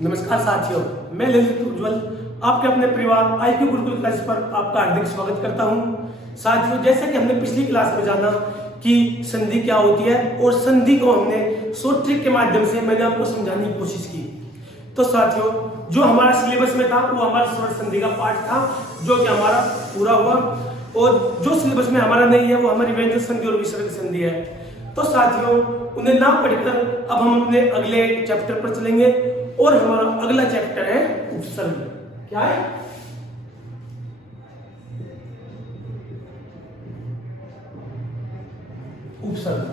नमस्कार साथियों, मैं ललित उज्ज्वल आपके अपने परिवार आईक्यू गुरुकुल क्लास पर आपका हार्दिक स्वागत करता हूं। साथियों, जैसा कि हमने पिछली क्लास में जाना कि संधि क्या होती है और संधि को हमने शॉर्ट ट्रिक के माध्यम से मैंने आपको समझाने की कोशिश की। तो साथियों, जो हमारा सिलेबस में था वो हमारा स्वर संधि का पार्ट था, जो कि हमारा पूरा हुआ, और जो सिलेबस में हमारा नहीं है वो हमारी व्यंजन संधि और विसर्ग संधि है। तो साथियों, उन्हें ना पढ़कर अब हम अपने अगले चैप्टर पर चलेंगे और हमारा अगला चैप्टर है उपसर्ग। क्या है? उपसर्ग।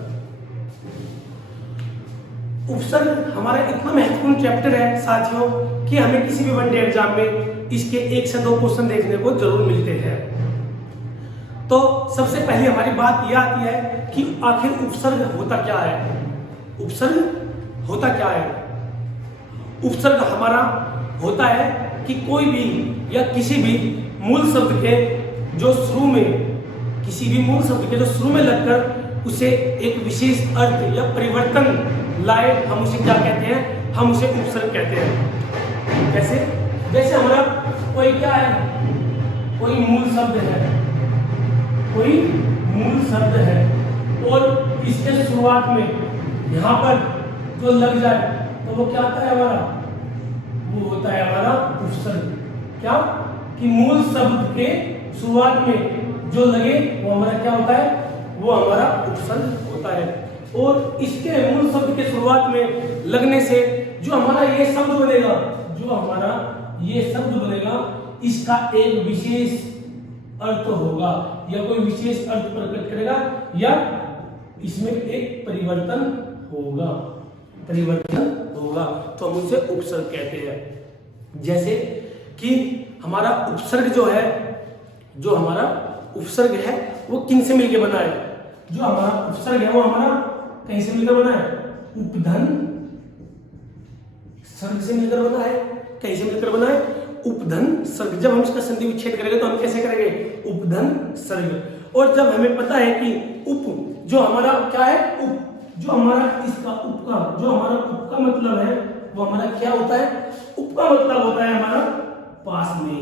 उपसर्ग हमारा इतना महत्वपूर्ण चैप्टर है साथियों कि हमें किसी भी वनडे एग्जाम में इसके 1 से 2 क्वेश्चन देखने को जरूर मिलते हैं। तो सबसे पहले हमारी बात यह आती है कि आखिर उपसर्ग होता क्या है। उपसर्ग होता क्या है? उपसर्ग हमारा होता है कि कोई भी या किसी भी मूल शब्द के जो शुरू में किसी भी मूल शब्द के जो शुरू में लगकर उसे एक विशेष अर्थ या परिवर्तन लाए, हम उसे क्या कहते हैं? हम उसे उपसर्ग कहते हैं। जैसे हमारा कोई क्या है, कोई मूल शब्द है, कोई मूल शब्द है और इसके शुरुआत में यहां पर जो लग जाए तो वो क्या होता है हमारा? वो होता है हमारा उपसर्ग। क्या? कि मूल शब्द के शुरुआत में जो लगे वो हमारा क्या होता है? वो हमारा उपसर्ग होता है। और इसके मूल शब्द के शुरुआत में लगने से जो हमारा ये शब्द बनेगा, इसका एक विशेष अर्थ होगा या कोई विशेष अर्थ प्रकट करेगा या इसमें एक परिवर्तन होगा, तो हम उसे उपसर्ग कहते हैं। जैसे कि हमारा उपसर्ग जो हमारा उपसर्ग है वो किन से मिलकर बना है? जो हमारा उपसर्ग है वो हमारा कहीं से मिलकर बना है? उपधन सर्ग से मिलकर बना है। कहीं से मिलकर बना है? उपधन सर्ग। जब हम इसका संधि विच्छेद करेंगे तो हम कैसे करेंगे? उपधन सर्ग। और जब हमें पता है कि उप जो हमारा क्या है, उप जो हमारा इसका उप का मतलब है वो हमारा क्या होता है? उप का मतलब होता है हमारा पास में।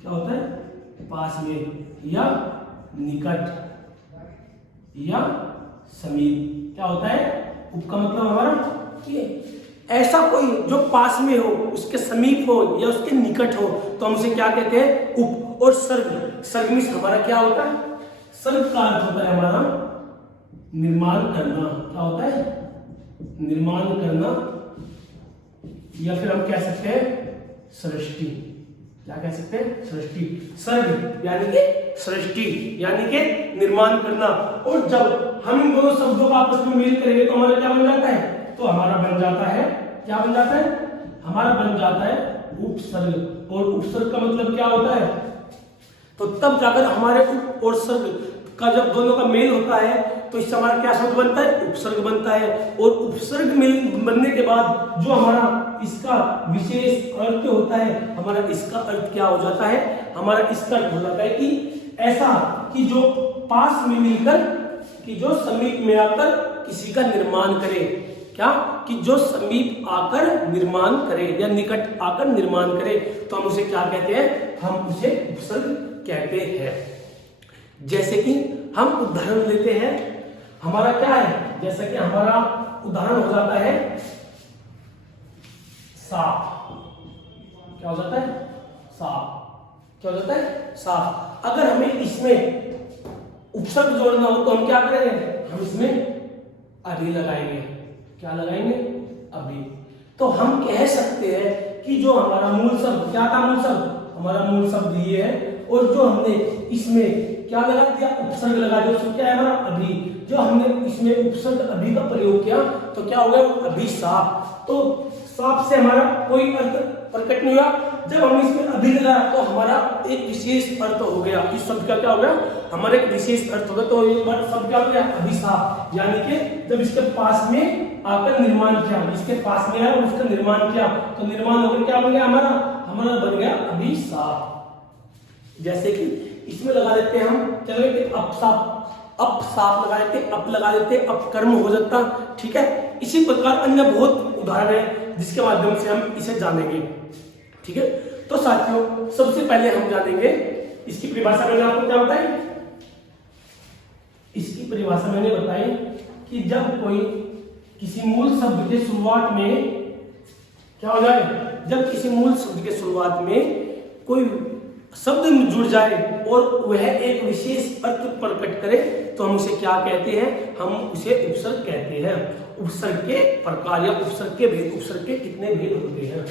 क्या होता है? पास में या निकट या समीप। क्या होता है? उप का मतलब हमारा कि ऐसा कोई जो पास में हो, उसके समीप हो या उसके निकट हो, तो हम उसे क्या कहते हैं? उप। और सर्ग में हमारा क्या होता है? सर्ग का अर्थ होता है हमारा निर्माण करना। क्या होता है? निर्माण करना, या फिर हम कह सकते हैं सृष्टि। क्या कह सकते हैं? सृष्टि। सर्ग यानी कि सृष्टि यानी कि निर्माण करना। और जब हम इन दोनों शब्दों का आपस में मेल करेंगे तो हमारा क्या बन जाता है? तो हमारा बन जाता है, क्या बन जाता है? हमारा बन जाता है उपसर्ग। और उपसर्ग का मतलब क्या होता है? तो तब जाकर हमारे उप और सर्ग का जब दोनों का मेल होता है तो इससे हमारा क्या शब्द बनता है? उपसर्ग बनता है। और उपसर्ग मिल बनने के बाद जो हमारा इसका विशेष अर्थ होता है, हमारा इसका अर्थ क्या हो जाता है? हमारा इसका अर्थ हो जाता है कि ऐसा कि जो पास में मिलकर, कि जो समीप में आकर किसी का निर्माण करे। क्या? कि जो समीप आकर निर्माण करे या निकट आकर निर्माण करे, तो हम उसे क्या कहते हैं? हम उसे उपसर्ग कहते हैं। जैसे कि हम उदाहरण लेते हैं, हमारा क्या है? जैसे कि हमारा उदाहरण हो जाता है साफ। क्या हो जाता है? साफ। क्या हो जाता है? साफ। अगर हमें इसमें उपसर्ग जोड़ना हो तो हम क्या करेंगे? हम इसमें अभी लगाएंगे। क्या लगाएंगे? अभी। तो हम कह सकते हैं कि जो हमारा मूल शब्द, क्या था मूल शब्द? हमारा मूल शब्द ये है, और जो हमने इसमें क्या लगा दिया? उपसर्ग लगा दिया। उसको क्या है हमारा? अभी। जो हमने इसमें उपसर्ग अभी का प्रयोग किया तो क्या हो गया? अभिशाप। तो साप से हमारा कोई अर्थ प्रकट नहीं हुआ। जब हमने इसमें अभी लगाया तो हमारा एक विशेष अर्थ हो गया। इस शब्द का क्या हो गया? हमारा एक विशेष अर्थ हो गया। तो ये शब्द क्या हो गया? अभिशाप। यानी कि जब इसके पास में आकर निर्माण किया, इसके पास में आया और उसका निर्माण किया, तो निर्माण होकर क्या बन गया? हमारा बन गया अभिशाप। जैसे कि इसमें लगा देते हैं हम, चलो अप साप लगा देते, अप लगा देते, अप कर्म हो जाता। ठीक है। इसी प्रकार अन्य बहुत उदाहरण है। जिसके माध्यम से हम इसे जानेंगे। ठीक है, तो साथियों सबसे पहले हम जानेंगे इसकी परिभाषा। मैंने आपको क्या बताई, इसकी परिभाषा मैंने बताई कि जब कोई किसी मूल शब्द के शुरुआत में क्या हो जाए, जब किसी मूल शब्द के शुरुआत में कोई शब्द जुड़ जाए और वह एक विशेष अर्थ प्रकट करे तो हम उसे क्या कहते हैं, हम उसे उपसर्ग कहते हैं। उपसर्ग के प्रकार या उपसर्ग के भेद, उपसर्ग के कितने भेद होते हैं,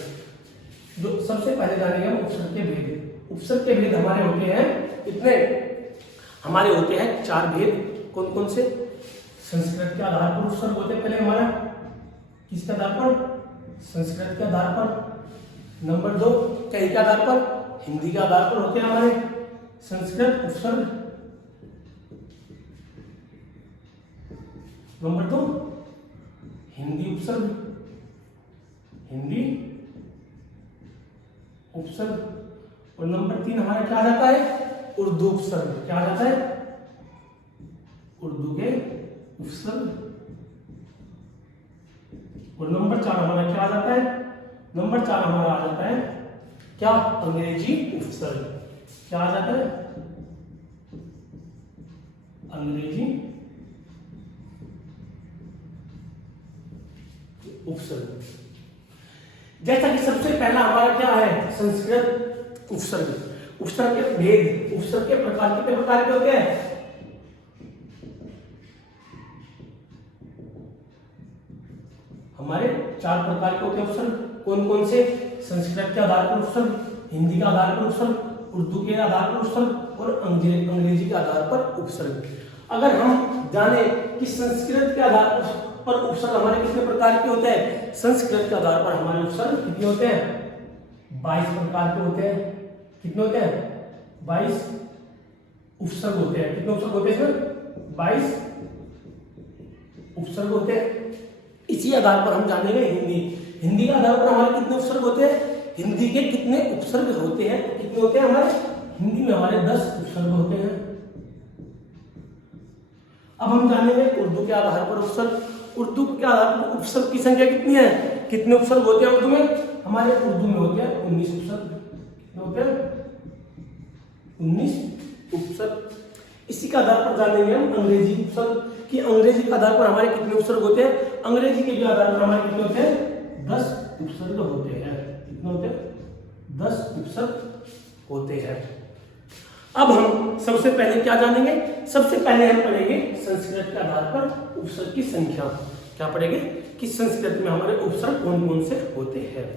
जो सबसे पहले जानेंगे हम उपसर्ग के भेद। उपसर्ग के भेद हमारे होते हैं कितने, हमारे होते हैं 4 भेद। कौन कौन से, संस्कृत के आधार पर उपसर्ग होते हैं पहले हमारा, किसके आधार पर, संस्कृत के आधार पर। नंबर 2 कहीं के आधार पर, हिंदी के आधार पर होते हैं हमारे संस्कृत उपसर्ग। नंबर 2 हिंदी उपसर्ग, हिंदी उपसर्ग। और नंबर 3 हमारा क्या आ जाता है, उर्दू उपसर्ग। क्या आ जाता है, उर्दू के उपसर्ग। और नंबर 4 हमारा क्या आ जाता है, नंबर 4 हमारा आ जाता है क्या, अंग्रेजी उपसर्ग। क्या आ जाता है, अंग्रेजी उपसर्ग। जैसा कि सबसे पहला हमारा क्या है, संस्कृत उपसर्ग। उपसर्ग के भेद, उपसर्ग के प्रकार कितने प्रकार के होते हैं, हमारे 4 प्रकार के होते हैं उपसर्ग। कौन कौन से, संस्कृत के आधार पर उपसर्ग, हिंदी के आधार पर उपसर्ग, उर्दू के आधार पर उपसर्ग और अंग्रेजी के आधार पर उपसर्ग। अगर हम जाने कि संस्कृत के आधार पर उपसर्ग हमारे कितने प्रकार के होते हैं, संस्कृत के आधार पर हमारे उपसर्ग कितने होते हैं, 22 प्रकार के होते हैं। कितने होते हैं, 22 उपसर्ग होते हैं। कितने उपसर्ग होते हैं सर, 22 उपसर्ग होते हैं। इसी आधार पर हम जानेंगे हिंदी। हिंदी के आधार पर हमारे कितने उपसर्ग होते हैं, हिंदी के कितने उपसर्ग होते हैं, कितने होते हैं हमारे, हिंदी में हमारे 10 उपसर्ग होते हैं। अब हम जानेंगे उर्दू के आधार पर उपसर्ग। उर्दू के आधार पर उपसर्ग की संख्या कितनी है, कितने उपसर्ग होते हैं उर्दू में, हमारे उर्दू में होते हैं 19 उपसर्ग। कितने होते हैं, 19 उपसर्ग। इसी के आधार पर जानेंगे हम अंग्रेजी उपसर्ग कि अंग्रेजी के आधार पर हमारे कितने उपसर्ग होते हैं। अंग्रेजी के भी आधार पर हमारे कितने होते हैं, 10 उपसर्ग होते हैं। कितने होते हैं, 10 उपसर्ग होते हैं। अब हम सबसे पहले क्या जानेंगे, सबसे पहले हम पढ़ेंगे संस्कृत के आधार पर उपसर्ग की संख्या। क्या पढ़ेंगे कि संस्कृत में हमारे उपसर्ग कौन कौन से होते हैं।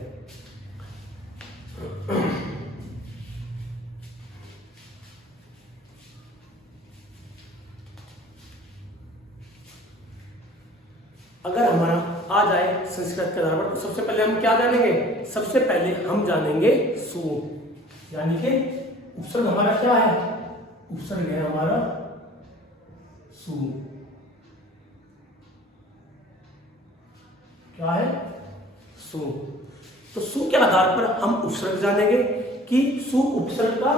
अगर हमारा आ जाए संस्कृत के आधार पर तो सबसे पहले हम क्या जानेंगे, सबसे पहले हम जानेंगे सु, यानी कि उपसर्ग हमारा क्या है, उपसर्ग है हमारा सु। क्या है, सु। तो सु के आधार पर हम उपसर्ग जानेंगे कि सु उपसर्ग का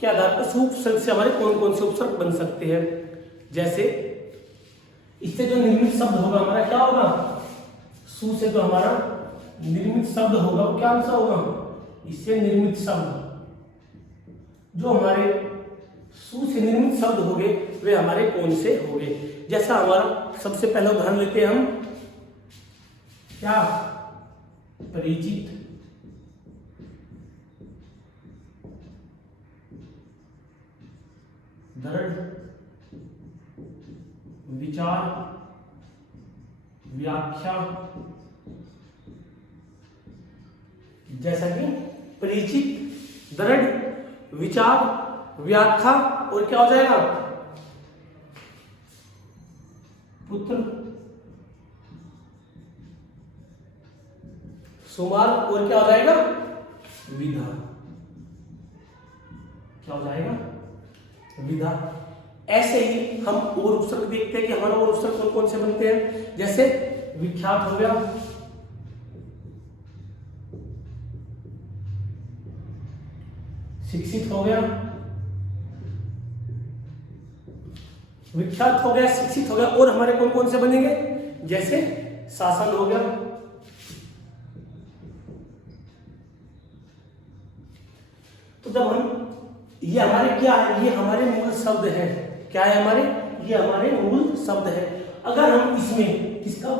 के आधार पर सु उपसर्ग से हमारे कौन कौन से उपसर्ग बन सकते हैं। जैसे इससे जो निर्मित शब्द होगा हमारा क्या होगा, सु से जो हमारा निर्मित शब्द होगा वो क्या सा होगा, इससे निर्मित शब्द जो हमारे सु से निर्मित शब्द होंगे वे हमारे कौन से होंगे। जैसा हमारा सबसे पहले उदाहरण लेते हैं हम, क्या, परिचित, दृढ़, विचार, व्याख्या। जैसा कि परिचित, दृढ़, विचार, व्याख्या और क्या हो जाएगा, पुत्र, सुमार और क्या हो जाएगा, विधा। क्या हो जाएगा, विधा। ऐसे ही हम और उपसर्ग देखते हैं कि हमारा और उपसर्ग कौन कौन से बनते हैं। जैसे विख्यात हो गया, शिक्षित हो गया, विख्यात हो गया, शिक्षित हो गया। और हमारे कौन कौन से बनेंगे, जैसे शासन हो गया, तो जब हम ये हमारे क्या है, ये हमारे मूल शब्द है, क्या है हमारे, ये हमारे मूल शब्द है। अगर हम इसमें किसका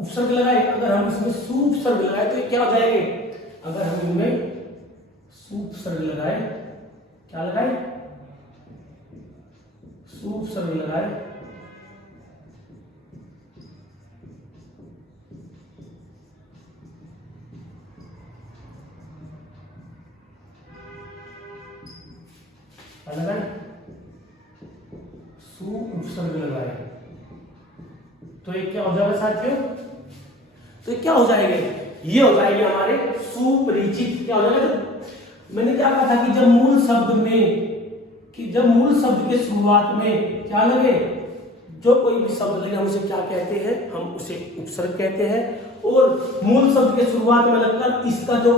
उपसर्ग लगाए, अगर हम इसमें सु उपसर्ग लगाए तो ये क्या हो जाएंगे, अगर हम इनमें सु उपसर्ग लगाए, क्या लगाए, सु उपसर्ग लगाए लगाए, सु उपसर्ग लगाए तो ये क्या हो जाएगा साथियों, तो ये क्या हो जाएंगे, ये हो जाएंगे हमारे सुपरिचित। क्या हो जाएगा, मैंने क्या कहा था कि जब मूल शब्द में, कि जब मूल शब्द के शुरुआत में क्या लगे, जो कोई भी शब्द लगे हम उसे क्या कहते हैं, हम उसे उपसर्ग कहते हैं। और मूल शब्द के शुरुआत में लगकर इसका जो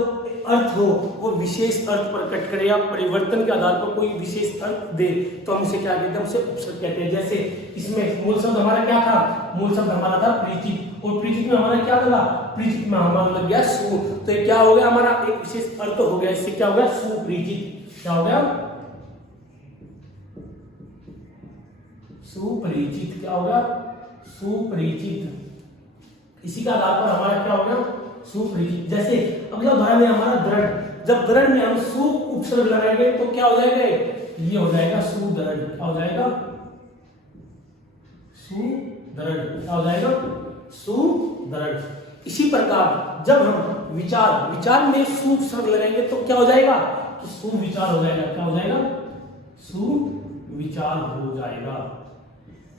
अर्थ हो वो विशेष अर्थ प्रकट करे या परिवर्तन के आधार पर कोई विशेष अर्थ दे तो हम इसे क्या कहते हैं, उसे उपसर्ग कहते हैं। जैसे इसमें मूल शब्द हमारा क्या था, मूल शब्द हमारा था परिचित, और परिचित में हमारा क्या लगा, परिचित में हमारा लग गया सु, तो ये क्या हो गया, हमारा एक विशेष अर्थ हो गया, इससे क्या हो गया, सुपरिचित। क्या हो गया, सुपरिचित। क्या हो गया, सुपरिचित। इसी का आधार पर हमारा क्या हो गया, सुपरिचित। जैसे अगला उदाहरण है हमारा दृढ़, जब दृढ़ में हम सु उपसर्ग लगाएंगे तो क्या हो जाएगा, ये हो जाएगा सुदृढ़। क्या हो जाएगा, सुदृढ़। क्या हो जाएगा, सुदृढ़। इसी प्रकार जब हम विचार, विचार में सु उपसर्ग लगाएंगे तो क्या हो जाएगा, कि सुविचार हो जाएगा। क्या हो जाएगा, सुविचार हो जाएगा।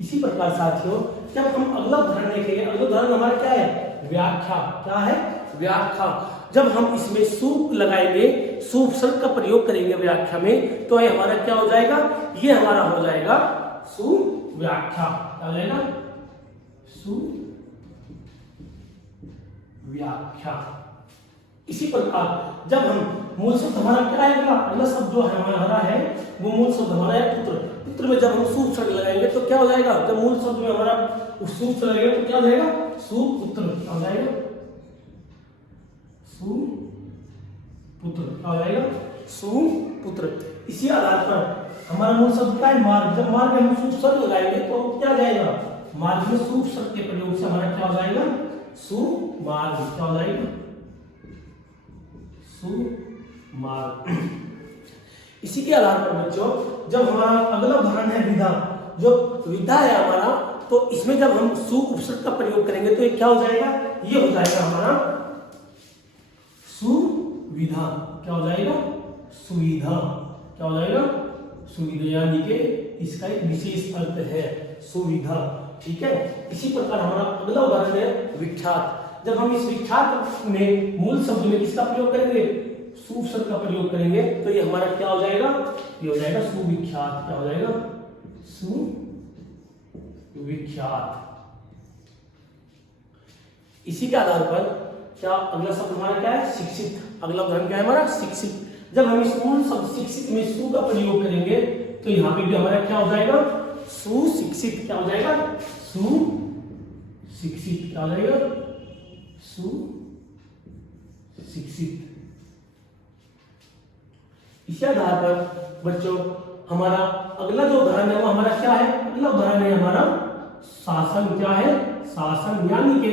इसी प्रकार साथियों जब हम अगला उदाहरण देखेंगे, अगला उदाहरण हमारा क्या है, व्याख्या। क्या है, व्याख्या। जब हम इसमें सु लगाएंगे, सु उपसर्ग का प्रयोग करेंगे व्याख्या में तो ये हमारा क्या हो जाएगा, ये हमारा हो जाएगा सुव्याख्या। क्या हो जाएगा, सुव्याख्या। इसी प्रकार जब हम मूल शब्द हमारा क्या है, अगला शब्द जो हमारा है वो मूल शब्द हमारा है पुत्र। पुत्र में जब हम सु उपसर्ग लगाएंगे तो क्या हो जाएगा, जब मूल शब्द में हमारा सु उपसर्ग लगेगा तो क्या हो जाएगा, सुपुत्र। क्या हो जाएगा, सुपुत्र। क्या हो जाएगा, सुपुत्र। इसी आधार पर हमारा मूल शब्द क्या है, मार्ग। जब मार्ग में हम सु उपसर्ग लगाएंगे तो क्या जाएगा, मार्ग में सु उपसर्ग के प्रयोग से हमारा क्या हो जाएगा, सुमार्ग। क्या हो जाएगा, सुमार्ग। इसी के आधार पर बच्चों जब हमारा अगला उदाहरण है विधा, जो विधा है हमारा, तो इसमें जब हम सु उपसर्ग का प्रयोग करेंगे तो ये क्या हो जाएगा, ये हो जाएगा हमारा सुविधा। क्या हो जाएगा, सुविधा। क्या हो जाएगा, सुविधा, यानी कि इसका एक विशेष अर्थ है सुविधा। ठीक है। इसी प्रकार हमारा अगला उदाहरण है विख्यात। जब हम इस विख्यात में मूल शब्द में किसका प्रयोग करेंगे, सु उपसर्ग का प्रयोग करेंगे तो ये हमारा क्या हो जाएगा, ये हो जाएगा सुविख्यात। क्या हो जाएगा, सुविख्यात। इसी के आधार पर क्या अगला शब्द हमारा क्या है, शिक्षित। अगला उदाहरण क्या है हमारा, शिक्षित। जब हम इस मूल शब्द शिक्षित में सु का प्रयोग करेंगे तो यहाँ पे भी हमारा क्या हो जाएगा, सुशिक्षित। क्या हो जाएगा, सुशिक्षित। क्या हो जाएगा, सुशिक्षित। इसी आधार पर बच्चों हमारा अगला जो उदाहरण है वो हमारा क्या है, अगला उदाहरण है हमारा शासन। क्या है, शासन। यानी कि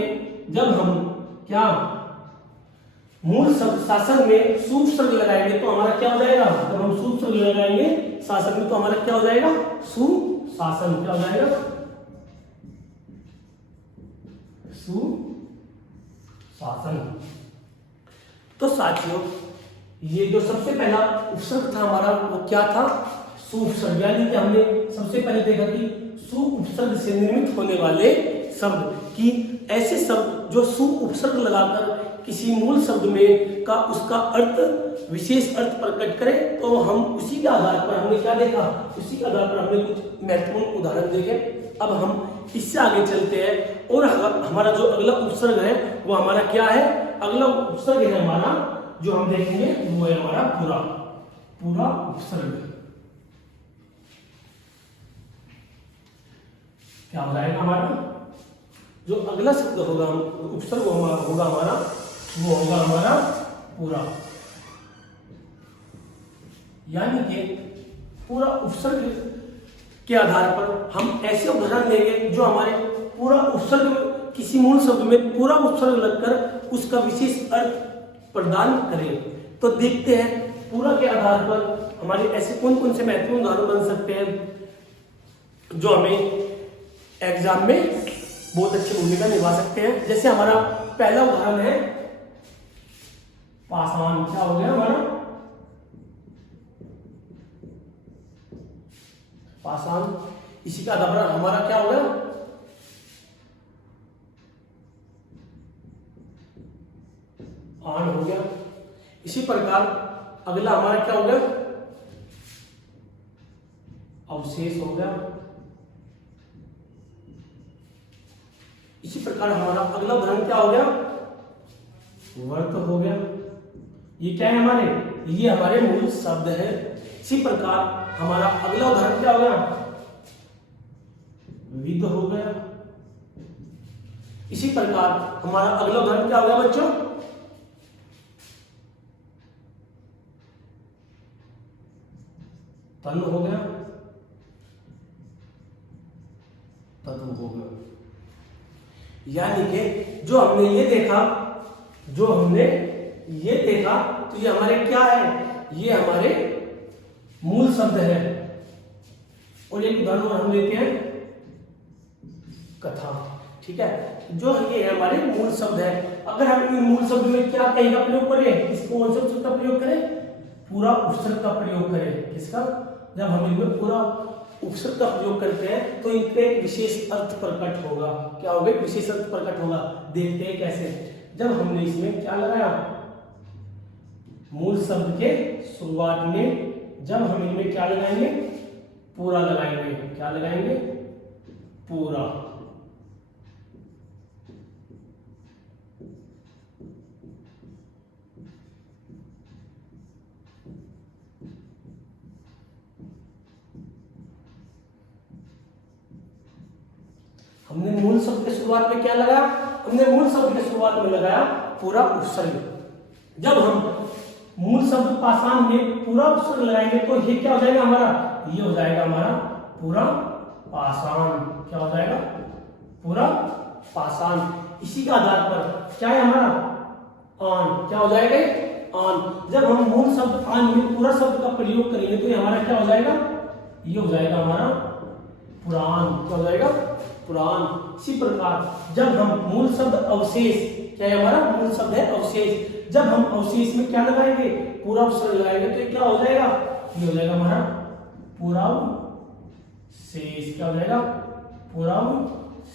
जब हम क्या मूल शब्द शासन में सु उपसर्ग लगाएंगे तो हमारा क्या हो जाएगा, जब हम सु उपसर्ग लगाएंगे शासन में तो हमारा क्या हो जाएगा, सुशासन। क्या हो जाएगा, सुशासन। तो साथियों ये जो सबसे पहला उपसर्ग था हमारा वो क्या था, सु उपसर्ग। यानी कि हमने सबसे पहले देखा कि सु उपसर्ग से निर्मित होने वाले शब्द की ऐसे शब्द जो सु उपसर्ग लगाकर किसी मूल शब्द में का उसका अर्थ विशेष अर्थ प्रकट करे तो हम उसी के आधार पर हमने क्या देखा, उसी के आधार पर हमने कुछ महत्वपूर्ण उदाहरण देखे। अब हम इससे आगे चलते हैं और हमारा जो अगला उपसर्ग है वो हमारा क्या है, अगला उपसर्ग है हमारा जो हम देखेंगे वो है हमारा पूरा। पूरा उपसर्ग क्या हो जाएगा, हमारा जो अगला शब्द होगा उपसर्ग होगा हमारा वो होगा हमारा पूरा। यानी कि पूरा उपसर्ग के आधार पर हम ऐसे उदाहरण लेंगे जो हमारे पूरा उपसर्ग किसी मूल शब्द में पूरा उपसर्ग लगकर उसका विशेष अर्थ प्रदान करे। तो देखते हैं पूरा के आधार पर हमारे ऐसे कौन कौन से महत्वपूर्ण उदाहरण बन सकते हैं जो हमें एग्जाम में बहुत अच्छी भूमिका निभा सकते हैं। जैसे हमारा पहला उदाहरण है पाषाण। क्या हो गया हमारा पाषाण। इसी का आधार पर हमारा क्या हो गया आण हो गया। इसी प्रकार अगला हमारा क्या हो गया अवशेष हो गया। इसी प्रकार हमारा अगला उदाहरण क्या हो गया वर्त हो गया। ये क्या है हमारे ये हमारे मूल शब्द है। इसी प्रकार हमारा अगला उदाहरण क्या हो गया विद हो गया। इसी प्रकार हमारा अगला उदाहरण क्या हो गया बच्चों तन हो गया तत्व हो गया। यानी कि जो हमने ये देखा तो ये हमारे क्या है ये हमारे मूल शब्द है। और एक उदाहरण हम लेते हैं कथा। ठीक है जो ये हमारे मूल शब्द है। अगर हम इन मूल शब्द में क्या कहीं का प्रयोग करें इसको कौन से उपसर्ग का प्रयोग करें पूरा उपसर्ग का प्रयोग करें। किसका जब हम इनमें पूरा उपसर्ग का प्रयोग करते हैं तो इन पे एक विशेष अर्थ प्रकट होगा। क्या होगा विशेष अर्थ प्रकट होगा। देखते हैं कैसे। जब हमने इसमें क्या लगाया मूल शब्द के शुरुआत में जब हम इनमें क्या लगाएंगे पूरा लगाएंगे। क्या लगाएंगे पूरा। हमने मूल शब्द के शुरुआत में क्या लगाया हमने मूल शब्द के शुरुआत में लगाया पूरा उपसर्ग। जब हम मूल शब्द पाषाण में पूरा उपसर्ग लगाएंगे तो ये क्या हो जाएगा हमारा ये हो जाएगा हमारा पूरा पाषाण। क्या हो जाएगा पूरा पाषाण। इसी के आधार पर क्या है हमारा आन। क्या हो जाएगा आन। जब हम मूल शब्द आन में पूरा शब्द का प्रयोग करेंगे तो ये हमारा क्या हो जाएगा ये हो जाएगा हमारा पुराण। क्या हो जाएगा पुराण। इसी प्रकार जब हम मूल शब्द अवशेष क्या है हमारा मूल शब्द है अवशेष। जब हम अवशेष में क्या लगाएंगे पूरा उपसर्ग लगाएंगे तो क्या हो जाएगा ये हो जाएगा हमारा पूरा शेष। क्या हो जाएगा पूरा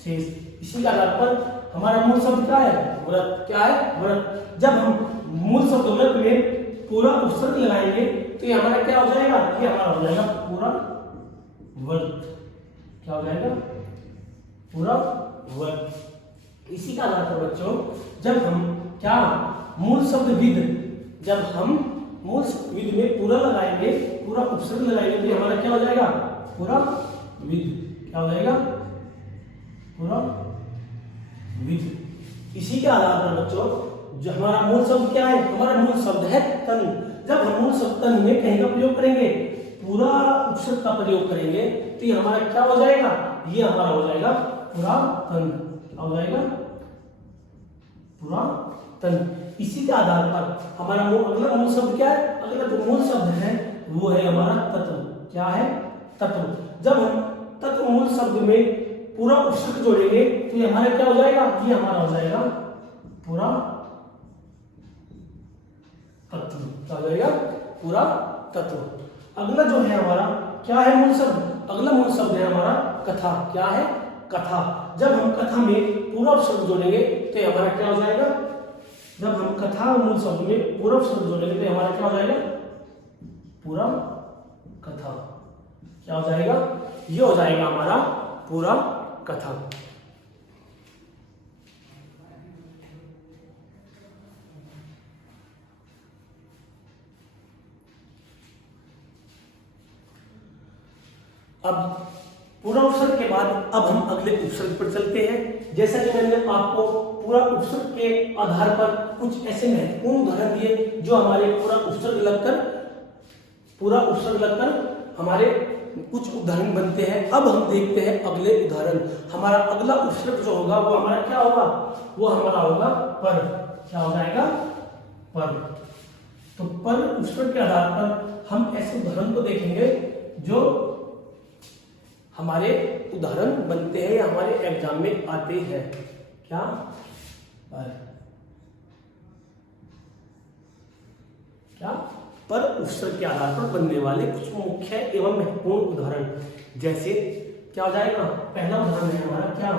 शेष। इसी के आधार पर हमारा मूल शब्द क्या है व्रत। क्या है व्रत। जब हम मूल शब्द व्रत में पूरा उपसर्ग लगाएंगे तो ये हमारा क्या हो जाएगा ये हमारा हो जाएगा पूरा व्रत। क्या हो जाएगा पूरा व्रत। इसी का आधार पर बच्चों जब हम क्या मूल शब्द विद जब हम मूल शब्द विद में पूरा लगाएंगे पूरा उपसर्ग लगाएंगे तो हमारा क्या हो जाएगा पूरा विद। क्या हो जाएगा पूरा विद। इसी के आधार पर बच्चों जो हमारा मूल शब्द क्या है हमारा मूल शब्द है तन। जब हम मूल शब्द तन में कहीं का प्रयोग करेंगे पूरा उपसर्ग का प्रयोग करेंगे तो ये हमारा क्या हो जाएगा ये हमारा हो जाएगा पूरा तन। क्या हो जाएगा पूरा तन। इसी के आधार पर हमारा अगला मूल शब्द क्या है अगला जो मूल शब्द है वो है हमारा तत्व। क्या है तत्व। जब हम तत्व मूल शब्द में पूरा उपसर्ग जोड़ेंगे तो ये हमारा क्या हो जाएगा ये हमारा हो जाएगा पूरा तत्व। क्या हो जाएगा पूरा तत्व। अगला जो है हमारा क्या है मूल शब्द अगला मूल शब्द है हमारा कथा। क्या है कथा। जब हम कथा में पूरा उपसर्ग जोड़ेंगे तो हमारा क्या हो जाएगा जब हम कथा मूल शब्द में पूरा उपसर्ग जोड़ेंगे तो हमारा क्या हो जाएगा पूरा कथा। क्या हो जाएगा ये हो जाएगा हमारा पूरा कथा। अब पूरा उपसर्ग के बाद अब हम अगले उपसर्ग पर चलते हैं। जैसा कि मैंने आपको पूरा उपसर्ग के आधार पर कुछ ऐसे महत्वपूर्ण उदाहरण दिए जो हमारे पूरा उपसर्ग लगकर पूरा उपसर्ग लगकर हमारे कुछ उदाहरण बनते हैं। अब हम देखते हैं अगले उदाहरण। हमारा अगला उपसर्ग जो होगा वो हमारा क्या होगा, वो हमारा होगा पर। क्या हो जाएगा, पर। तो पर उपसर्ग के आधार पर हम ऐसे उदाहरण को देखेंगे जो हमारे उदाहरण बनते हैं या हमारे एग्जाम में आते हैं। क्या, पर। क्या, पर उपसर्ग के आधार पर बनने वाले कुछ मुख्य एवं महत्वपूर्ण उदाहरण। जैसे क्या हो जाएगा, पहला उदाहरण है हमारा क्या,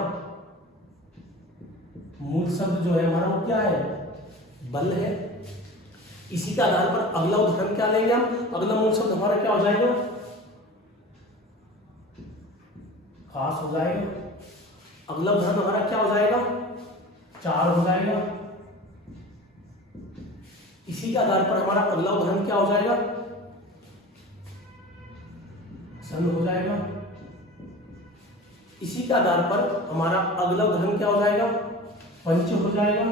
मूल शब्द जो है हमारा वो क्या है, बल है। इसी के आधार पर अगला उदाहरण क्या लेंगे हम, अगला मूल शब्द हमारा क्या हो जाएगा, खास हो जाएगा। अगला उदाहरण हमारा क्या हो जाएगा, चार हो जाएगा। इसी के आधार पर हमारा अगला उदाहरण क्या हो जाएगा, सन हो जाएगा। इसी के आधार पर हमारा अगला उदाहरण क्या हो जाएगा, पंच हो जाएगा।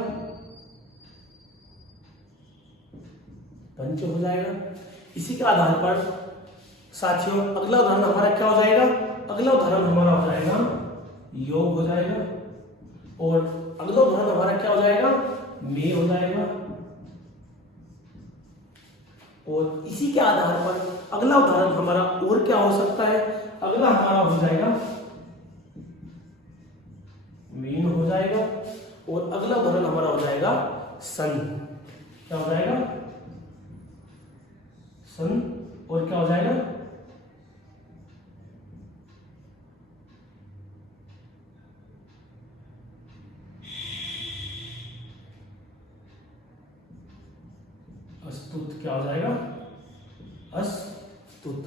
पंच हो जाएगा। इसी के आधार पर साथियों अगला उदाहरण हमारा क्या हो जाएगा, अगला उदाहरण हमारा हो जाएगा योग हो जाएगा। और अगला उदाहरण हमारा क्या हो जाएगा, में हो जाएगा। और इसी के आधार पर अगला उदाहरण हमारा और क्या हो सकता है, अगला हमारा हो जाएगा मीन हो जाएगा। और अगला उदाहरण हमारा हो जाएगा सन। क्या हो जाएगा, सन। और क्या हो जाएगा, अस्तुत। क्या हो जाएगा, अस्तुत।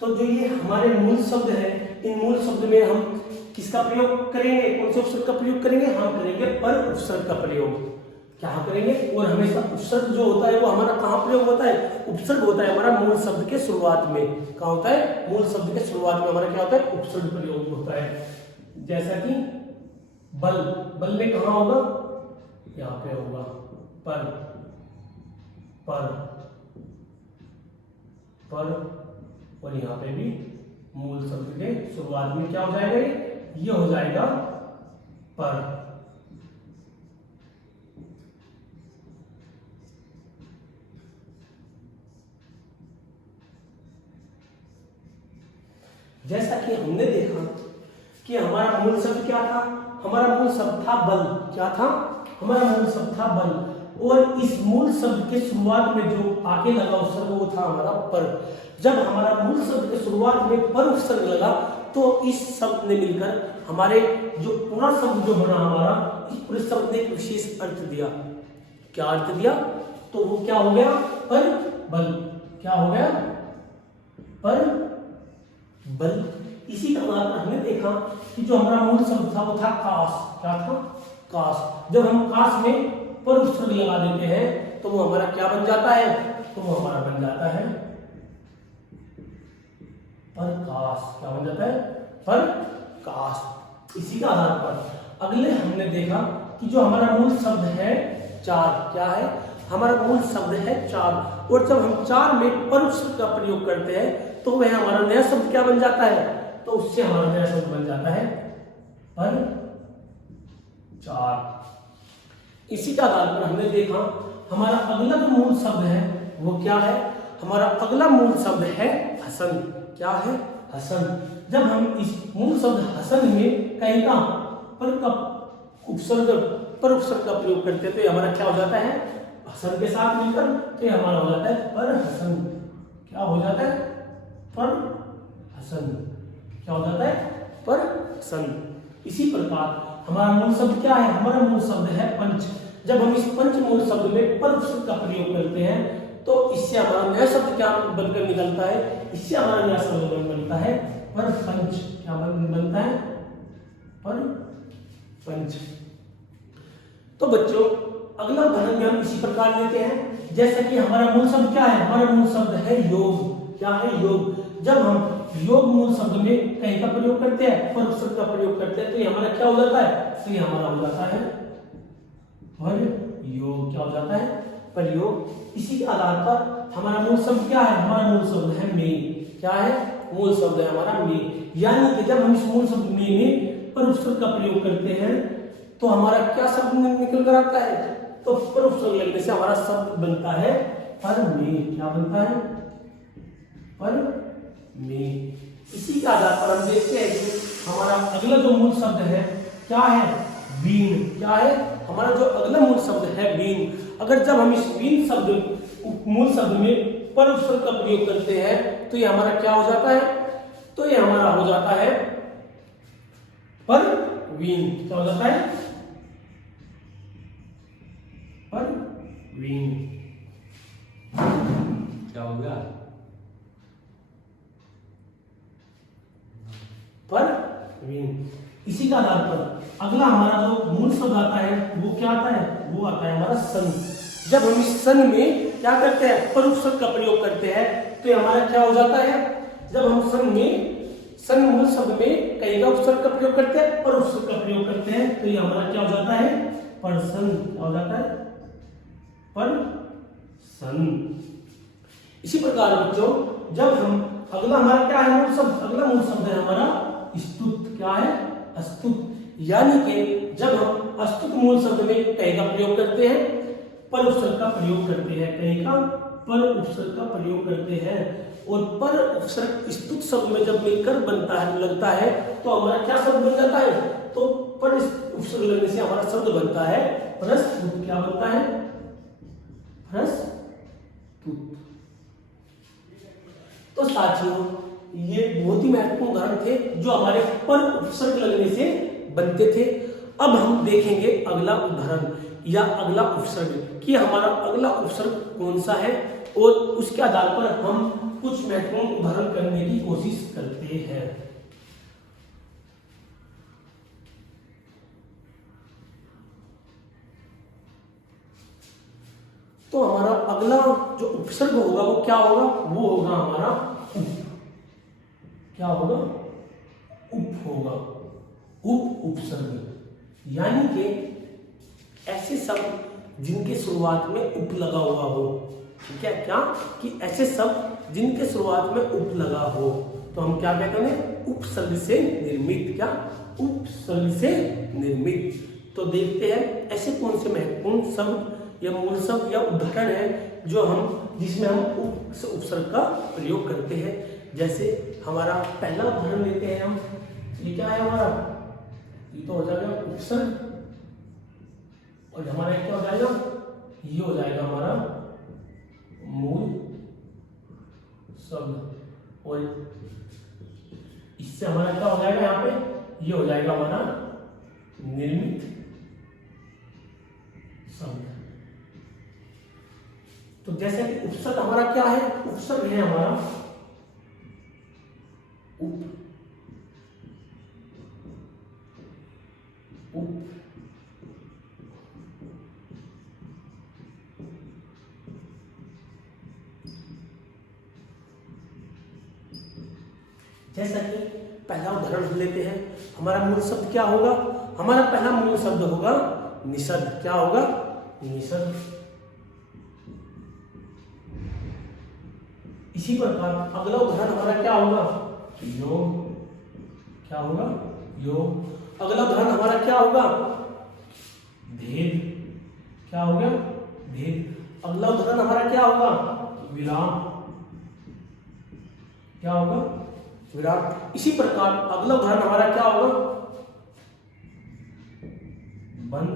तो जो ये हमारे मूल शब्द है, इन मूल शब्द में हम किसका प्रयोग करेंगे, कौन से उपसर्ग का प्रयोग करेंगे, हम करेंगे पर उपसर्ग का प्रयोग। क्या करेंगे, और हमेशा उपसर्ग जो होता है वो हमारा कहाँ प्रयोग होता है, उपसर्ग होता है हमारा मूल शब्द के शुरुआत में। कहाँ होता है, मूल शब्द के शुरुआत में हमारा क्या होता है, उपसर्ग प्रयोग होता है। जैसा कि बल, बल में कहाँ होगा, यहाँ पे होगा पर, पर, पर। और यहाँ पे भी मूल शब्द के शुरुआत में क्या हो जाएगा, ये हो जाएगा पर। जैसा कि हमने देखा कि हमारा मूल शब्द क्या था, हमारा मूल शब्द था बल। क्या था, हमारा मूल शब्द था बल। और इस मूल शब्द के शुरुआत में जो आगे लगा उपसर्ग वो था हमारा पर। जब हमारा मूल शब्द के शुरुआत में पर उपसर्ग लगा तो इस शब्द ने मिलकर हमारे जो पूरा शब्द जो बना हमारा, इस पूरे शब्द ने एक विशेष अर्थ दिया। क्या अर्थ दिया, तो वो क्या हो गया, पर बल। क्या हो गया, पर बल। इसी का आधार पर हमने देखा कि जो हमारा मूल शब्द था वो था काश। क्या था, काश। जब हम काश में पर उपसर्ग लगा देते हैं तो वो हमारा क्या बन जाता है, तो वो हमारा बन जाता है प्रकाश। क्या बन जाता है, प्रकाश। इसी का आधार पर अगले हमने देखा कि जो हमारा मूल शब्द है चार। क्या है, हमारा मूल शब्द है चार। और जब हम चार में पर उपसर्ग का प्रयोग करते हैं तो वह हमारा नया शब्द क्या बन जाता है, तो उससे हमारा नया शब्द बन जाता है पर चार। इसी का आधार पर हमने देखा हमारा अगला जो मूल शब्द है वो क्या है, हमारा अगला मूल शब्द है हसन। क्या है, हसन। जब हम इस मूल शब्द हसन में कहीं का पर का उपसर्ग पर उपसर्ग का प्रयोग करते हैं तो हमारा क्या हो जाता है, हसन के साथ मिलकर तो हमारा हो जाता है पर हसन। क्या हो जाता है, पर हसन। क्या हो जाता है, पर हसन। इसी प्रकार हमारा मूल शब्द क्या है, हमारा मूल शब्द है पंच। जब हम इस पंच मूल शब्द में पर शब्द का प्रयोग करते हैं तो इससे हमारा नया शब्द क्या बनकर निकलता है, इससे हमारा नया शब्द बनता है पर पंच। क्या बनता है, पर पंच। तो बच्चों अगला उदाहरण हम इसी प्रकार लेते हैं। जैसा कि हमारा मूल शब्द क्या है, हमारा मूल शब्द है योग। क्या है, योग। जब हम योग मूल शब्द में कहीं का प्रयोग करते हैं, पर शब्द का प्रयोग करते हैं तो ये हमारा क्या हो जाता है, तो ये हमारा हो जाता है पर योग। क्या हो जाता है, प्रयोग। इसी के आधार पर हमारा मूल शब्द क्या है, हमारा मूल शब्द है में। क्या है, मूल शब्द है हमारा में। यानी कि जब हम इस मूल शब्द में पर उपसर्ग का प्रयोग करते हैं तो हमारा क्या शब्द निकल कर आता है, तो पर उपसर्ग लगने से हमारा शब्द बनता है पर में। क्या बनता है, पर में। इसी के आधार पर हम देखते हैं कि हमारा अगला जो मूल शब्द है क्या है, बीन। क्या है, हमारा जो अगला मूल शब्द है बीन। अगर जब हम इस बीन शब्द मूल शब्द में पर उपसर्ग का प्रयोग करते हैं तो ये हमारा क्या हो जाता है, तो ये हमारा हो जाता है परवीन। क्या हो जाता है, परवीन। क्या हो गया, परवीन। इसी का आधार पर अगला हमारा जो मूल शब्द आता है वो क्या आता है, वो आता है हमारा सन। जब हम इस सन में क्या करते हैं, पर उपसर्ग का प्रयोग करते हैं तो ये हमारा क्या हो जाता है, जब हम सन में सन मूल शब्द में कहीं का उपसर्ग का प्रयोग करते हैं, पर उपसर्ग का प्रयोग करते हैं तो ये हमारा क्या हो जाता है, परसन। क्या हो जाता है, परसन। इसी प्रकार बच्चों जब हम अगला हमारा क्या है मूल शब्द, अगला मूल शब्द है हमारा स्तुत। क्या है, अस्तुत। यानी कि जब हम अस्तुत मूल शब्द में कहीं का प्रयोग करते हैं, पर उपसर्ग का प्रयोग करते हैं, कहीं का पर उपसर्ग का प्रयोग करते हैं, और पर उपसर्ग स्तुत शब्द में जब मिलकर बनता है लगता है तो हमारा क्या शब्द बन जाता है, तो पर उपसर्ग लगने से हमारा शब्द बनता है प्रस्तुत। क्या बनता है, प्रस्तुत। तो साथियों ये बहुत ही महत्वपूर्ण उदाहरण थे जो हमारे पर उपसर्ग लगने से बनते थे। अब हम देखेंगे अगला उदाहरण या अगला उपसर्ग कि हमारा अगला उपसर्ग कौन सा है, और उसके आधार पर हम कुछ महत्वपूर्ण उदाहरण करने की कोशिश करते हैं। तो हमारा अगला जो उपसर्ग होगा वो क्या होगा, वो होगा हमारा उप। क्या होगा, उप होगा, उप उपसर्ग। यानी कि ऐसे शब्द जिनके शुरुआत में उप लगा हुआ हो। ठीक है, क्या कि ऐसे शब्द जिनके शुरुआत में उप लगा हो तो हम क्या कहते हैं, उपसर्ग से निर्मित। क्या, उपसर्ग से निर्मित। तो देखते हैं ऐसे कौन से महत्वपूर्ण शब्द या मूल शब्द या उदाहरण है जो हम जिसमें हम उपसर्ग का प्रयोग करते हैं। जैसे हमारा पहला उदाहरण लेते हैं हम, ये क्या है हमारा, ये तो हो जाएगा उपसर्ग, और हमारा क्या हो जाएगा, ये हो जाएगा हमारा मूल शब्द, और इससे हमारा क्या हो जाएगा, यहाँ पे ये हो जाएगा हमारा निर्मित शब्द। तो जैसे कि उपसर्ग हमारा क्या है, उपसर्ग है हमारा उप, उप। जैसा कि पहला उदाहरण लेते हैं, हमारा मूल शब्द क्या होगा, हमारा पहला मूल शब्द होगा निषद। क्या होगा, निषद। इसी प्रकार अगला उदाहरण हमारा क्या होगा, योग। क्या होगा, योग। अगला उदाहरण हमारा क्या होगा, भेद। क्या होगा, भेद। अगला उदाहरण हमारा क्या होगा, विराम। क्या होगा, विराम। इसी प्रकार अगला उदाहरण हमारा क्या होगा, बंद।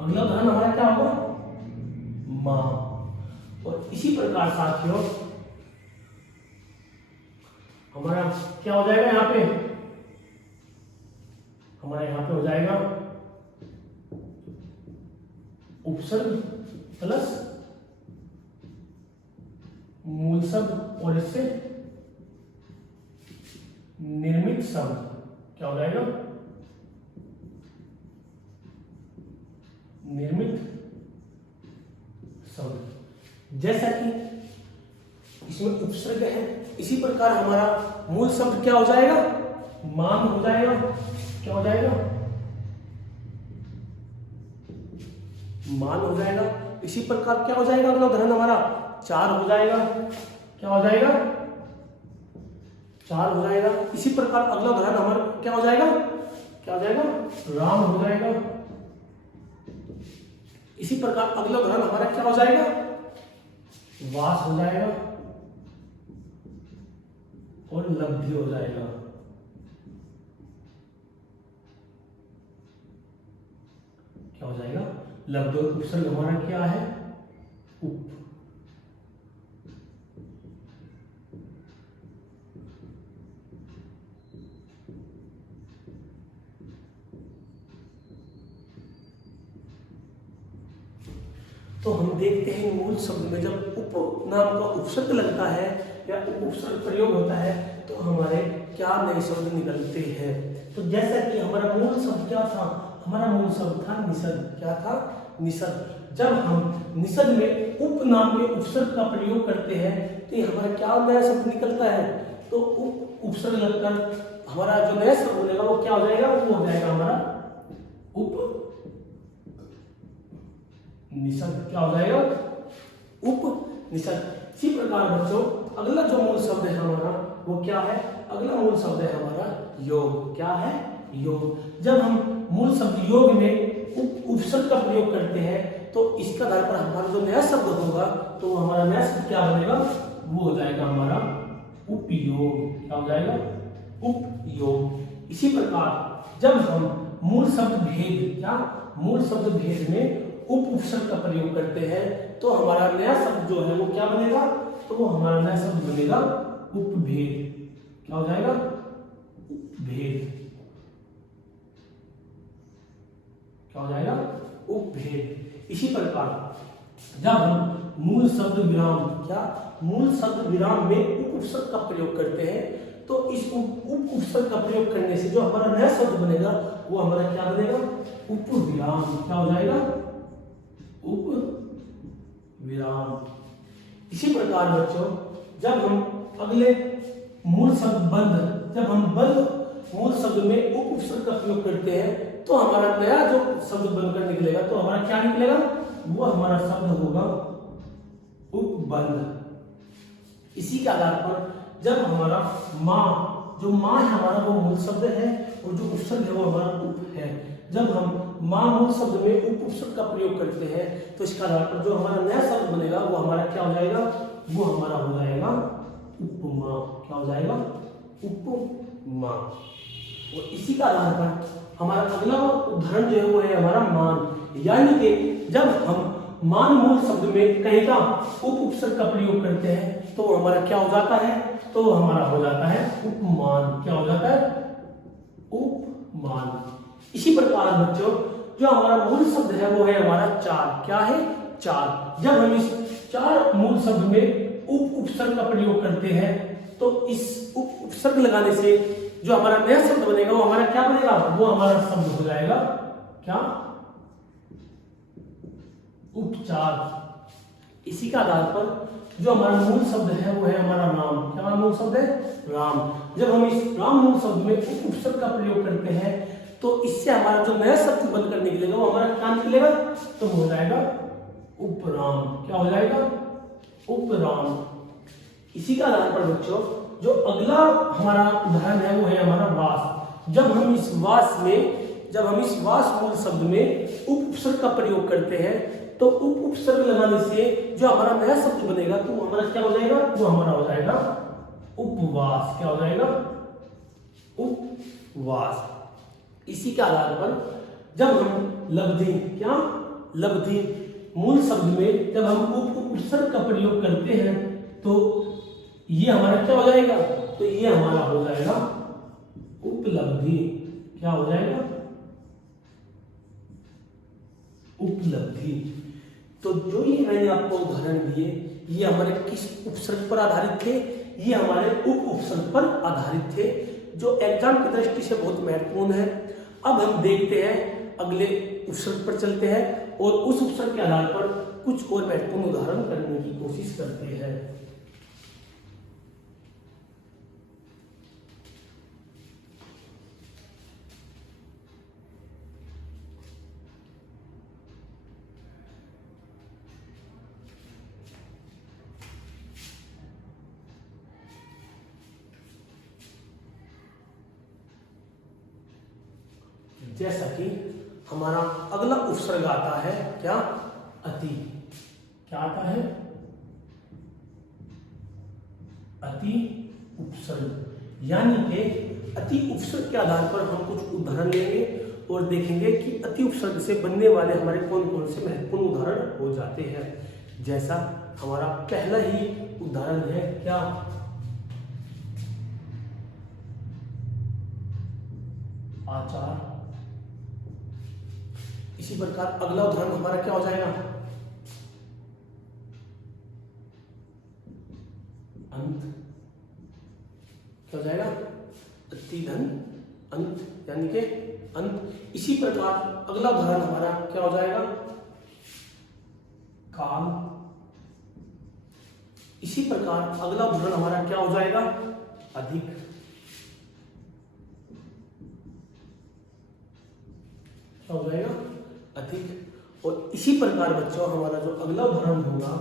अगला उदाहरण हमारा क्या होगा, मां। और इसी प्रकार साथियों हमारा क्या हो जाएगा, यहाँ पे हमारा यहाँ पे हो जाएगा उपसर्ग प्लस मूल शब्द और इससे निर्मित शब्द। क्या हो जाएगा, निर्मित शब्द। जैसा कि इसमें उपसर्ग है, इसी प्रकार हमारा मूल शब्द क्या हो जाएगा, मान हो जाएगा। क्या हो जाएगा, मान हो जाएगा। इसी प्रकार क्या हो जाएगा अगला उदाहरण हमारा 4 हो जाएगा। क्या हो जाएगा? 4 हो जाएगा। इसी प्रकार अगला उदाहरण हमारा क्या हो जाएगा? क्या हो जाएगा? राम हो जाएगा। इसी प्रकार अगला उदाहरण हमारा क्या हो जाएगा? वास हो जाएगा और लब्धि हो जाएगा। क्या हो जाएगा? लब्ध और उपसर्ग हमारा क्या है? उप। तो हम देखते हैं मूल शब्द में जब उप नाम का उपसर्ग लगता है या उपसर्ग प्रयोग होता है तो हमारे क्या नए शब्द निकलते हैं। तो जैसा कि हमारा मूल शब्द क्या था? हमारा मूल शब्द था निषद। क्या था? निषद। जब हम निषद में उप नाम के उपसर्ग का प्रयोग करते हैं तो ये हमारा क्या नया शब्द निकलता है? तो उप उपसर्ग लगकर हमारा जो नया शब्द बनेगा वो क्या हो जाएगा? वो हो जाएगा हमारा उप निषद। क्या हो जाएगा? उप निषद। इसी प्रकार बच्चों अगला जो मूल शब्द है हमारा वो क्या है? अगला मूल शब्द है हमारा योग। क्या है? योग। जब हम मूल शब्द योग में उपसर्ग का प्रयोग करते हैं तो इसका आधार पर हमारा जो नया शब्द होगा तो हमारा नया शब्द क्या बनेगा? वो हो जाएगा हमारा उपयोग। क्या हो जाएगा? उपयोग। इसी प्रकार जब हम मूल शब्द भेद क्या मूल शब्द भेद में उपसर्ग का प्रयोग करते हैं तो हमारा नया शब्द जो है वो क्या बनेगा? तो वो हमारा नया शब्द बनेगा उपभेद। क्या हो जाएगा? उपभेद। क्या हो जाएगा? उपभेद। इसी प्रकार जब हम मूल शब्द विराम क्या मूल शब्द विराम में उपसर्ग का प्रयोग करते हैं तो इस उपसर्ग का प्रयोग करने से जो हमारा नया शब्द बनेगा वो हमारा क्या बनेगा? उपविराम। क्या हो जाएगा? उप विराम। इसी प्रकार बच्चों जब हम अगले मूल शब्द बंद जब हम बंद मूल शब्द में उपसर्ग का प्रयोग करते हैं तो हमारा नया जो शब्द बनकर निकलेगा तो हमारा क्या निकलेगा? वो हमारा शब्द होगा उपबंध। इसी के आधार पर जब हमारा माँ जो माँ है हमारा वो मूल शब्द है और जो उपसर्ग है वो हमारा उप है। जब हम माँ मूल शब्द में उपसर्ग का प्रयोग करते हैं तो इसका आधार पर जो हमारा नया शब्द बनेगा वो हमारा क्या हो जाएगा? वो हमारा हो जाएगा उपमा। क्या हो जाएगा? उपमा। और इसी का आधार पर हमारा अगला उदाहरण जो है वो है हमारा मान। यानी कि जब हम मान मूल शब्द में कहीं का उपसर्ग का प्रयोग करते हैं तो हमारा क्या हो जाता है? तो हमारा हो जाता है उपमान। क्या हो जाता है? उपमान। इसी प्रकार बच्चों जो हमारा मूल शब्द है वो है हमारा चार। क्या है? चार। जब हम इस चार मूल शब्द में उपसर्ग का प्रयोग करते हैं तो इस उपसर्ग लगाने से जो हमारा नया शब्द बनेगा वो हमारा क्या बनेगा? वो हमारा शब्द हो जाएगा क्या? उपचार। इसी का आधार पर जो हमारा मूल शब्द है वो है हमारा राम। क्या मूल शब्द है? राम। जब हम इस राम मूल शब्द में उपसर्ग का प्रयोग करते हैं तो इससे हमारा जो नया शब्द बनकर निकलेगा वो हमारा क्या निकलेगा? तो हो जाएगा उपराम। क्या हो जाएगा? उपराम। इसी का आधार पर बच्चों जो अगला हमारा उदाहरण है वो है हमारा वास। जब हम इस वास मूल शब्द में उपसर्ग का प्रयोग करते हैं तो उपसर्ग लगाने से जो हमारा नया शब्द बनेगा तो हमारा क्या हो जाएगा? वो हमारा हो जाएगा उपवास। क्या हो जाएगा? उपवास। इसी के आधार पर जब हम लब्धि मूल शब्द में जब हम उपसर्ग का प्रयोग करते हैं तो ये हमारा क्या हो जाएगा? तो ये हमारा हो जाएगा उपलब्धि। क्या हो जाएगा? उपलब्धि। तो जो ये मैंने आपको उदाहरण दिए ये हमारे किस उपसर्ग पर आधारित थे? ये हमारे उपसर्ग पर आधारित थे जो एग्जाम की दृष्टि से बहुत महत्वपूर्ण है। अब हम देखते हैं अगले उपसर्ग पर चलते हैं और उस उपसर्ग के आधार पर कुछ और महत्वपूर्ण उदाहरण करने की कोशिश करते हैं। जैसा कि हमारा अगला उपसर्ग आता है क्या, अति। क्या आता है, अति उपसर्ग। यानी कि अति उपसर्ग के आधार पर हम कुछ उदाहरण लेंगे और देखेंगे कि अति उपसर्ग से बनने वाले हमारे कौन कौन से महत्वपूर्ण उदाहरण हो जाते हैं। जैसा हमारा पहला ही उदाहरण है क्या, आचार। इसी प्रकार अगला उदाहरण हमारा क्या हो जाएगा, अंत। क्या हो जाएगा, अति धन अंत, यानी कि अंत। इसी प्रकार अगला उदाहरण हमारा क्या हो जाएगा, काल। इसी प्रकार अगला उदाहरण हमारा क्या हो जाएगा, अधिक। क्या हो जाएगा, अधिक। और इसी प्रकार बच्चों हमारा जो अगला उदाहरण होगा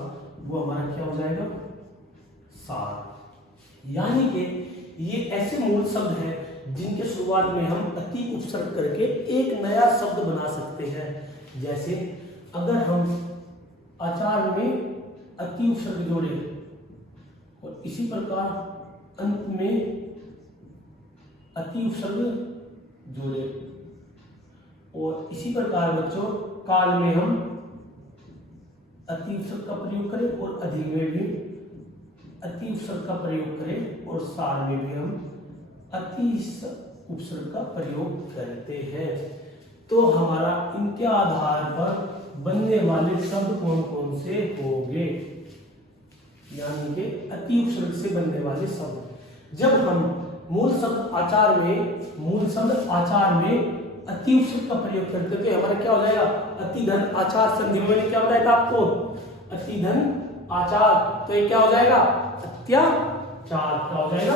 वो हमारा क्या हो जाएगा, सार। यानी कि ये ऐसे मूल शब्द हैं जिनके शुरुआत में हम अति उपसर्ग करके एक नया शब्द बना सकते हैं। जैसे अगर हम आचार में अति उपसर्ग जोड़े और इसी प्रकार अंत में अति उपसर्ग जोड़े और इसी प्रकार बच्चों काल में हम अति उपसर्ग का प्रयोग करें और अधिक में भी अति उपसर्ग का प्रयोग करें और सार में भी हम अति उपसर्ग का प्रयोग करते हैं। तो हमारा इनके आधार पर बनने वाले शब्द कौन कौन से होंगे, यानी कि अति उपसर्ग से बनने वाले शब्द। जब हम मूल शब्द आचार में अति उपसर्ग का प्रयोग करते तो हमारा क्या हो जाएगा, अति धन आचार। संधि में मैंने क्या बताया था आपको, अति धन आचार। तो ये क्या हो जाएगा, अत्याचार। क्या हो जाएगा,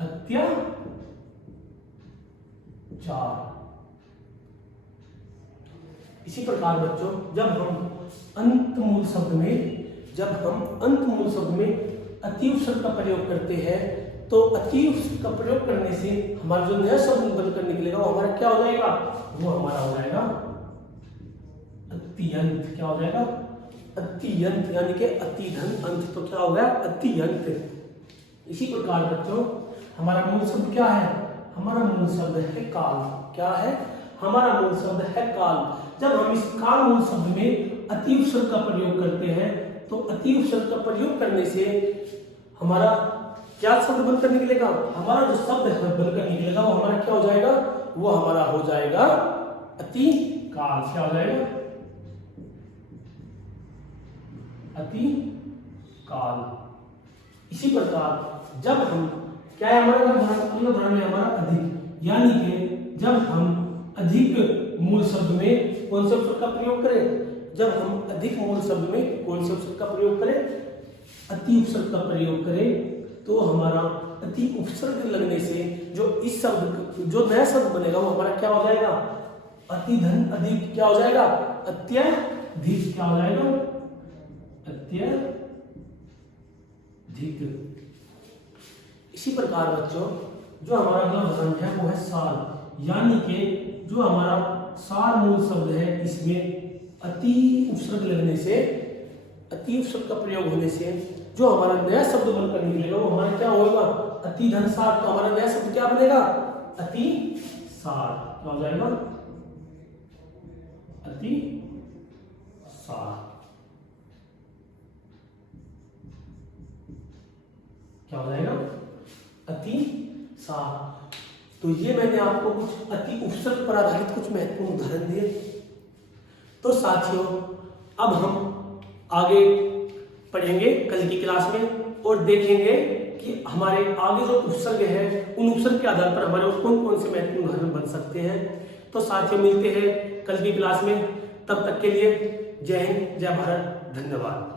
अत्याचार। इसी प्रकार बच्चों जब हम अंत मूल शब्द में अति उपसर्ग का प्रयोग करते हैं तो अति उपसर्ग का प्रयोग करने से हमारा जो नया शब्द बनकर निकलेगा वो हमारा क्या हो जाएगा, वो हमारा हो जाएगा अत्यंत। क्या हो जाएगा, अत्यंत। यानी कि अति धन अंत, तो क्या हो गया, अत्यंत। इसी प्रकार बच्चों हमारा मूल शब्द क्या है, हमारा मूल शब्द है काल। क्या है, हमारा मूल शब्द है काल। जब हम इस काल मूल शब्द में अति उपसर्ग का प्रयोग करते हैं तो अति उपसर्ग का प्रयोग करने से हमारा क्या शब्द बनकर निकलेगा, हमारा जो शब्द है बनकर निकलेगा वो हमारा क्या हो जाएगा, वो हमारा हो जाएगा अति काल। क्या हो जाएगा, अति काल। इसी प्रकार जब हम क्या है, हमारा उदाहरण है हमारा अधिक। यानी कि जब हम अधिक मूल शब्द में कौन से उपसर्ग का प्रयोग करें, जब हम अधिक मूल शब्द में कौन से उपसर्ग का प्रयोग करें, अति उपसर्ग का प्रयोग करें, तो हमारा अति उपसर्ग लगने से जो इस शब्द जो नया शब्द बनेगा वो हमारा क्या हो जाएगा, अति धन अधिक। क्या हो जाएगा, अत्यधिक। क्या हो जाएगा, अत्यधिक। इसी प्रकार बच्चों जो हमारा अगला उदाहरण है वो है सार। यानी कि जो हमारा सार मूल शब्द है इसमें अति उपसर्ग लगने से, अति उपसर्ग का प्रयोग होने से जो हमारा नया शब्द बनकर निकलेगा वो हमारा क्या होगा, अति धन सार। तो हमारा नया शब्द क्या बनेगा, अति सार। क्या हो जाएगा, अति सार। क्या हो जाएगा, अति सार। तो ये मैंने आपको कुछ अति उपसर्ग पर आधारित कुछ महत्वपूर्ण उदाहरण दिए। तो साथियों अब हम आगे पढ़ेंगे कल की क्लास में और देखेंगे कि हमारे आगे जो उपसर्ग है उन उपसर्ग के आधार पर हमारे कौन कौन से महत्वपूर्ण उदाहरण बन सकते हैं। तो साथियों मिलते हैं कल की क्लास में, तब तक के लिए जय हिंद, जय भारत, धन्यवाद।